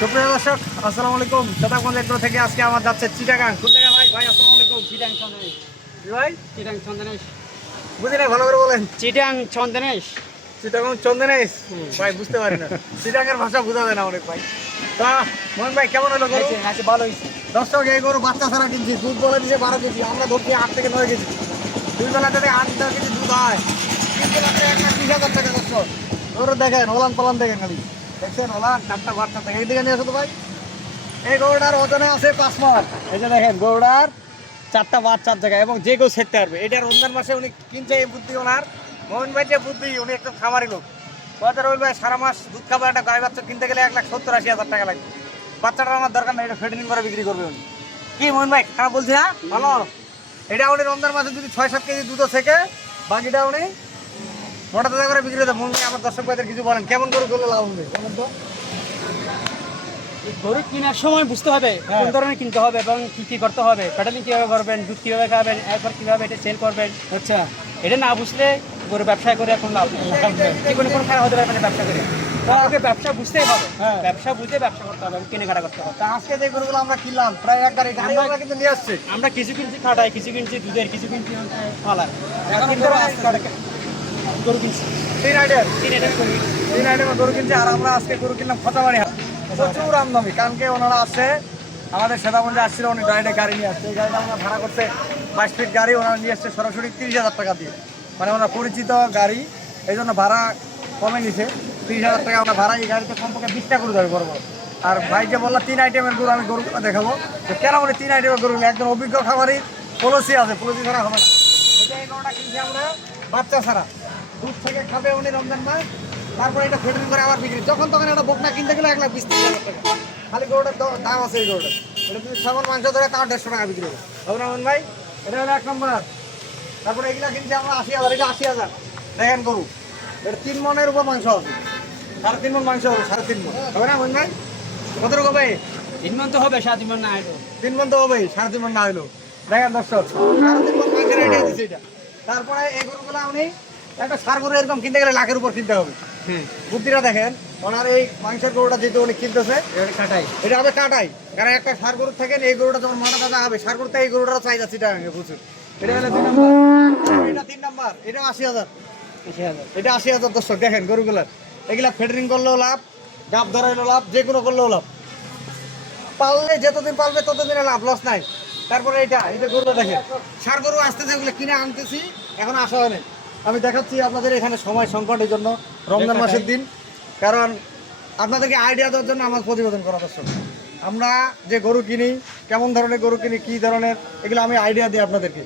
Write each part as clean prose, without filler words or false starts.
সুপ্রিয় দর্শক, আসসালামু আলাইকুম। শতাবগঞ্জ এগ্রো থেকে আজকে আমার যাচ্ছে চিটাগাং। কোন জায়গা ভাই? ভাই আসসালামু আলাইকুম। চিটাং চন্দনেশ। ভাই চিটাং চন্দনেশ। বুঝি না, ভালো করে বলেন। চিটাং চন্দনেশ। চিটাগাং চন্দনেশ। ভাই বুঝতে পারি না, চিটাগাংয়ের ভাষা বোঝা যায় না অনেক ভাই। তা মোহন ভাই কেমন হলো গরু? আচ্ছা ভালো হয়েছে। দর্শক, এই গরু বাচ্চা ছাড়া কিনছি, দুধ বলে দিয়েছে 12 কেজি, আমরা ধরছি 8 থেকে 9 কেজি। দুই বেলা যদি 8-10 কেজি দুধ হয়, 3 বেলাতে 1,30,000 টাকা। দর্শক গরু দেখেন, ওলান পালান দেখেন, খালি দেখছেন ওলান, চারটা বাচ্চা থেকে এইদিকে নিয়ে আসো তো ভাই। এই গরুটার ওজনে আছে 5 মণ। এই যে দেখেন গরুটার 4টা বাচ্চার জায়গায়, এবং যে কেউ ছেড়তে পারবে। এটা রমজান মাসে উনি কিনছে, এই বুদ্ধি ওনার। মোহন ভাই যে বুদ্ধি, উনি একদম খামারি লোক। রবিল ভাই সারা মাস দুধ খাবার একটা গাই বাচ্চা কিনতে গেলে 1,70,000-80,000 টাকা লাগবে। বাচ্চাটা আমার দরকার নেই, এটা ফেডিং করে বিক্রি করবে উনি। কি মোহন ভাই, খারাপ বলছি? হ্যাঁ ভালো। এটা উনি রমজান মাসে যদি 6-7 কেজি দুধও থেকে, বাকিটা উনি মোটা তাজা করে বিক্রি করতে। মোহন ভাই আমার দর্শক ভাইদের কিছু বলেন, কেমন করে করলে লাভ হবে বলেন তো? গরু কেনার সময় বুঝতে হবে কোন ধরনের কিনতে হবে এবং কি কি করতে হবে, প্যাডেলিং কিভাবে করবেন, দুধ কিভাবে খাবেন, একবার কিভাবে এটা সেল করবেন। আচ্ছা, এটা না বুঝলে গরু ব্যবসায় করে এখন লাভ নেই। জীবনে কোনো খারাপ হতে পারবে না ব্যবসা করে। তাকে ব্যবসা বুঝতেই হবে, ব্যবসা বুঝে ব্যবসা করতে হবে, কেনাকাটা করতে হবে। তা আজকে যে গরুগুলো আমরা কিনলাম প্রায় এক গাড়ি আমরা কিন্তু নিয়ে আসছে। আমরা কিছু কিনছি খাটাই, কিছু কিনছি দুধের, কিছু কিনছি পালার। এখন গরু কিনছি 3 আইটেম, 3 আইটেম গরু কিনছি। 3 আইটেমে গরু কিনছে। আর আমরা আজকে গরু কিনলাম খচাবাড়ি হাট। প্রচুর আমদামি, কালকে ওনারা আসছে আমাদের সেদাগঞ্জে আসছিল, উনি গাড়িতে গাড়ি নিয়ে আসছে। এই গাড়িটা আমরা ভাড়া করছে 22 ফিট গাড়ি, ওনারা নিয়ে আসছে সরাসরি 30,000 টাকা দিয়ে। মানে ওনার পরিচিত গাড়ি, এই জন্য ভাড়া কমে নিছে। 30,000 টাকা আমরা ভাড়া। এই গাড়িতে কমপক্ষে 20টা গরু যাবে বড় বড়। আর ভাইকে বললাম 3 আইটেমের গরু, আমি গরুগুলো দেখাবো যে কেন উনি 3 আইটেমের গরু। একজন অভিজ্ঞ খামারি, পলিসি আছে, পলিসি ছাড়া হবে না। এটা এই গরুটা কিনছি আমরা বাচ্চা ছাড়া, দুধ থেকে খাবে উনি রমজান মাস, তারপরে এটা ফেডিং করে আবার বিক্রি। যখন তখন একটা বকনা কিনতে গেলে 1,20,000 টাকা। খালি গরুটার দাম আছে। এই গরুটা এটা যদি সামান মাংস ধরে তাও 150 টাকা বিক্রি হবে। হবে না মোহন ভাই? এটা হলো 1 নম্বর। তারপরে এগুলা কিনছি আমরা 80,000, এটা 80,000। দেখেন গরু, এটা 3 মণের উপর মাংস হবে, 3.5 মণ মাংস হবে, 3.5 মণ। হবে না মোহন ভাই? কত রকম ভাই? 3 মণ তো হবে, 7 মণ না হলো। 3 মণ তো হবেই, 3.5 মণ না হইলো। দেখেন দর্শক, 3.5 মণ মাংসের আইডিয়া দিচ্ছে এটা। তারপরে এই গরুগুলো উনি একটা সার গরু এরকম কিনতে গেলে লাখের উপর কিনতে হবে। বুদ্ধিটা দেখেন ওনার। এই মাংসের গরুটা যেহেতু উনি কিনতেছে, কাটাই এটা হবে কাটাই। কারণ একটা সার গরু থেকে এই গরুটা যখন মোটা তাজা হবে, সার গরুতে এই গরুটার চাহিদা চিটা প্রচুর। এটা হলো 2 নম্বর, এটা 3 নম্বর, এটা 80,000। 80,000। এটা 80,000 দর্শক। দেখেন গরুগুলার, এগুলা ফেডারিং করলেও লাভ, গাপ ধরাইলেও লাভ, যে কোনো করলেও লাভ। পাললে যতদিন পালবে ততদিনে লাভ, লস নাই। তারপরে এটা গরুটা দেখেন, সার গরু আসতেছে, এগুলো কিনে আনতেছি, এখন আসা হয় নাই। আমি দেখাচ্ছি আপনাদের এখানে সময় সংকটের জন্য, রমজান মাসের দিন, কারণ আপনাদেরকে আইডিয়া দেওয়ার জন্য আমার প্রতিবেদন করা। দর্শক, আমরা যে গরু কিনি, কেমন ধরনের গরু কিনি, কী ধরনের, এগুলো আমি আইডিয়া দিই আপনাদেরকে।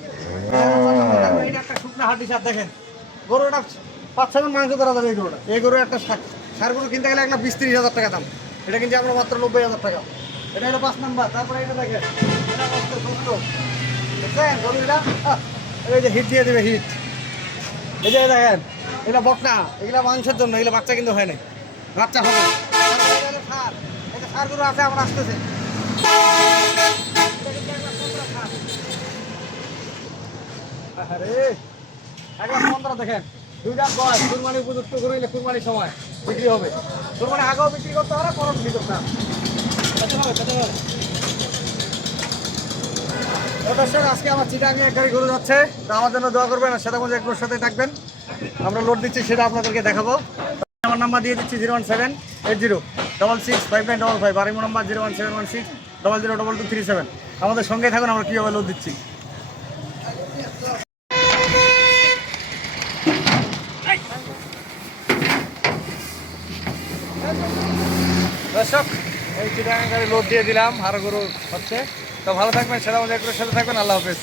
এটা একটা শুকনো হাড্ডি সার। দেখেন গরুটা 5-6 মণ মাংস ধরা যাবে। এই গরুটা, এই গরু একটা সার গরু কিনতে গেলে 1,20,000-30,000 টাকা দাম। এটা কিন্তু আমরা মাত্র 90,000 টাকা। এটা হলো 5 নম্বর। তারপরে এটা দেখেন, এটা মস্ত সুন্দর, দেখছেন গরুটা? এই যে হিট দিয়ে দেবে, হিট। এই যে দেখেন, এটা বকনা, এগুলা মাংসের জন্য, এগুলো বাচ্চা কিন্তু হয় নাই, বাচ্চা হবে। তারপরে এটা হলো ষাঁড়, এটা ষাঁড় গরু আছে, আমার আসতেছে। আরে 1,15,000 দেখেন, 2 দাঁত বয়স, কুরবানি উপযুক্ত গরু হইলে কুরবানির সময় বিক্রি হবে। কুরবানি আগেও বিক্রি করতে হবে, পরেও বিক্রি করতে হবে। দর্শক, আজকে আমার চিটাগাংয়ে এক গাড়ি গরু যাচ্ছে, তা আমার জন্য দোয়া করবেন, আর সেদাগঞ্জ এগ্রোর সাথে থাকবেন। আমরা লোড দিচ্ছি, সেটা আপনাদেরকে দেখাবো। আমার নাম্বার দিয়ে দিচ্ছি 01780665955, আর ইমো নাম্বার 01716002237। আমাদের সঙ্গে থাকুন, আমরা কীভাবে লোড দিচ্ছি। দর্শক, এই চিটাগাং গাড়ি লোড দিয়ে দিলাম, আর গরু হচ্ছে। তো ভালো থাকবেন, সেদাগঞ্জ এগ্রোর সাথে থাকবেন। আল্লাহ হাফেজ।